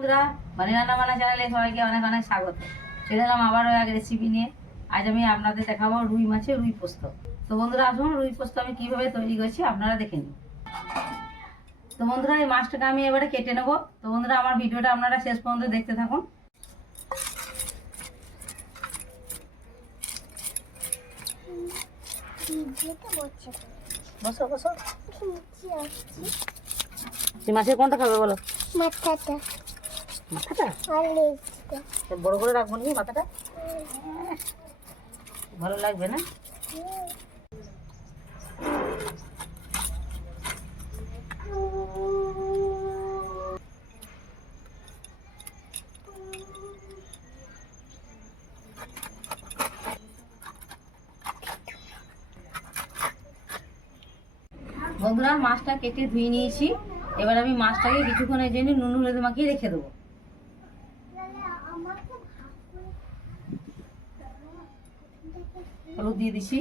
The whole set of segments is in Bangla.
বন্ধুরা, বানি রান্না বান্না চ্যানেলে সবাইকে অনেক অনেক স্বাগত। চলে এলাম আবারও এক রেসিপি নিয়ে। আজ আমি আপনাদের দেখাবো রুই মাছের রুই পোস্ত। তো বন্ধুরা আসুন, রুই পোস্ত আমি কিভাবে তৈরি করছি আপনারা দেখে নিন। তো বন্ধুরা, এই মাছটাকে আমি এবারে কেটে নেবো। তো বন্ধুরা, আমার ভিডিওটা আপনারা শেষ পর্যন্ত দেখতে থাকুন। বসো বসো। মাছের কোনটা খাবে বলো? মাথাটা। মাথাটা আর লেজটা বড় করে রাখবো নি? মাথাটা ভালো লাগবে না? বন্ধুরা, মাছটা কেটে ধুয়ে নিয়েছি। এবার আমি মাছটাকে কিছুক্ষণের জন্য নুন হলুদ মাখিয়ে রেখে দেবো। হলুদ দিয়ে দিছি,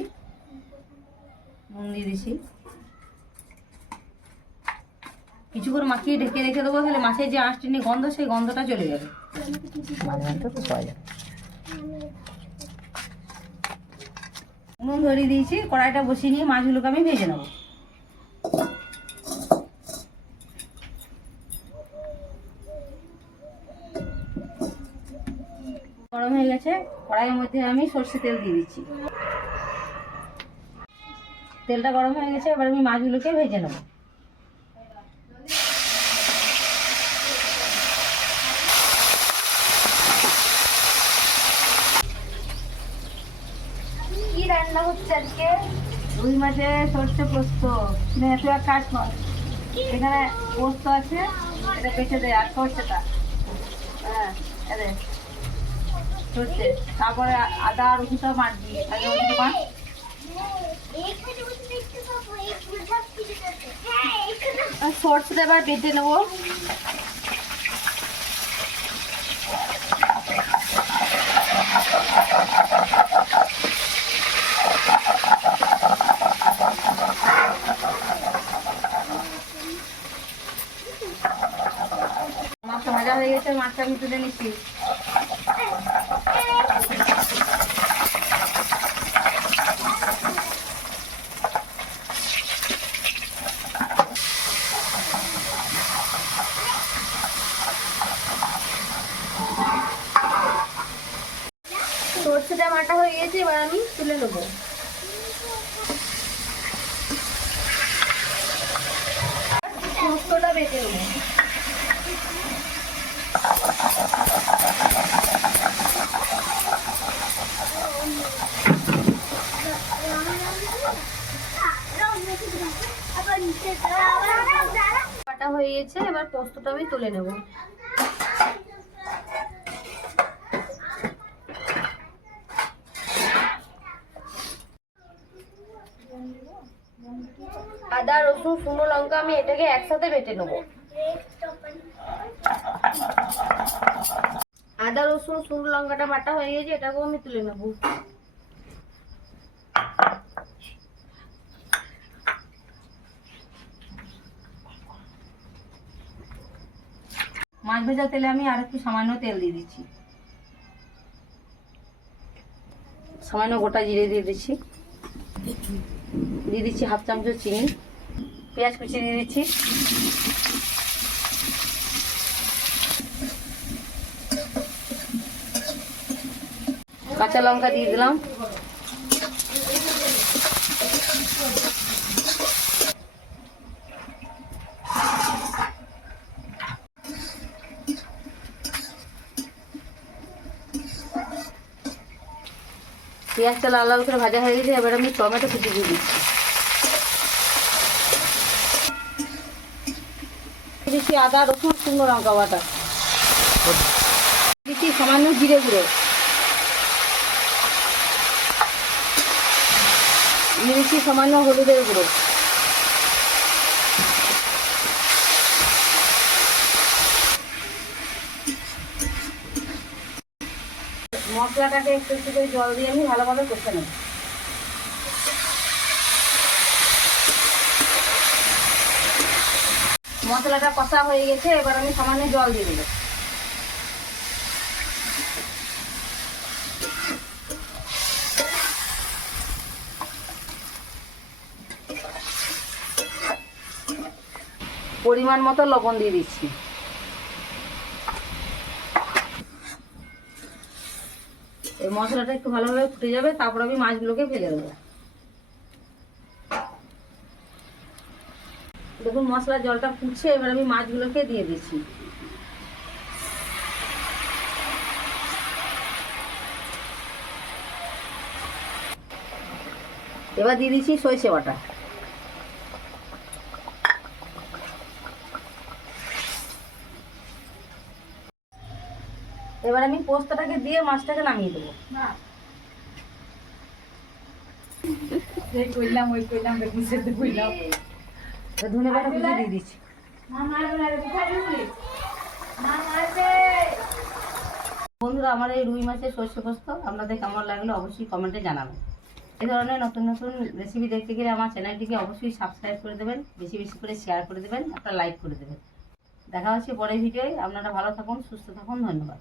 নুন দিয়ে দিছি, কিছুক্ষণ মাখিয়ে ঢেকে রেখে দেবো। তাহলে মাছের যে আঁশটিনি গন্ধ, সেই গন্ধটা চলে যাবে। নুন ধরিয়ে দিয়েছি, কড়াইটা বসিয়ে নিয়ে মাছগুলোকে আমি ভেজে নেবো। গরম হয়ে গেছে, কড়াইয়ের মধ্যে আমি সর্ষে তেল দিয়ে দিচ্ছি। তেলটা গরম হয়ে গেছে, এবার আমি মাছগুলোকে ভেজে নেব। কি রান্না হচ্ছে আজকে? রুই মাছের সর্ষে পোস্ত। একটু এক কাজ কর, এখানে পোস্ত আছে, এটা বেছে দে। আর সর্ষেটা, হ্যাঁ সর্ষে, তারপরে আদা রসুনটা মারবি। আগে ওদিকে মার। সর্ষেটা এবার বেটে নেবো। মাছটা ভাজা হয়ে গেছে, মাছটা আমি তুলে নিচ্ছি। সর্ষেটা বাটা হয়ে গেছে, এবার আমি তুলে নেবো। পোস্তটা বেটে নেবো। বাটা হয়ে গেছে, এবার পোস্তটা আমি তুলে নেবো। আদা রসুন শুকনো লঙ্কা আমি এটাকে একসাথে বেটে নেবো। আদা রসুন শুকনো লঙ্কাটা বাটা হয়ে গেছে, এটাকেও আমি তুলে নেবো। মাছ ভেজা তেলে আমি আর একটু সামান্য তেল দিয়ে দিচ্ছি। সামান্য গোটা জিরে দিয়ে দিচ্ছি। দিয়ে দিচ্ছি হাফ চামচ চিনি। পেঁয়াজ কুচি দিয়ে দিচ্ছি। কাঁচা লঙ্কা দিয়ে দিলাম। পেঁয়াজটা লাল লাল করে ভাজা হয়ে গেছে, এবার আমি টমেটো কুচি দিয়ে দিচ্ছি। দিচ্ছি আদা রসুন শুকনো লঙ্কা বাটা। দিচ্ছি সামান্য জিরে গুঁড়ো। দিচ্ছি সামান্য হলুদের গুঁড়ো। মশলাটাকে একটু একটু করে জল দিয়ে আমি ভালোভাবে কষে নেব। মশলাটা কষা হয়ে গেছে, এবার আমি সামান্য জল দিয়ে দেবো। পরিমাণ মতো লবণ দিয়ে দিচ্ছি। এই মশলাটা একটু ভালোভাবে ফুটে যাবে, তারপর আমি মাছগুলোকে ফেলে দেবো। দেখুন মশলার জলটা ফুটছে, এবার আমি মাছগুলোকে দিয়ে দিচ্ছি। এবার দিয়ে দিচ্ছি সরষে বাটা। এবার আমি পোস্তটাকে দিয়ে মাছটাকে নামিয়ে দেবো। ধনে পাতা কুচি দিয়ে দিচ্ছি। বন্ধুরা, আমার এই রুই মাছের সর্ষে পোস্ত আপনাদের কেমন লাগলো অবশ্যই কমেন্টে জানাবেন। এই ধরনের নতুন নতুন রেসিপি দেখতে গেলে আমার চ্যানেলটিকে অবশ্যই সাবস্ক্রাইব করে দেবেন, বেশি বেশি করে শেয়ার করে দেবেন, একটা লাইক করে দেবেন। দেখা হচ্ছে পরের ভিডিওয়। আপনারা ভালো থাকুন, সুস্থ থাকুন, ধন্যবাদ।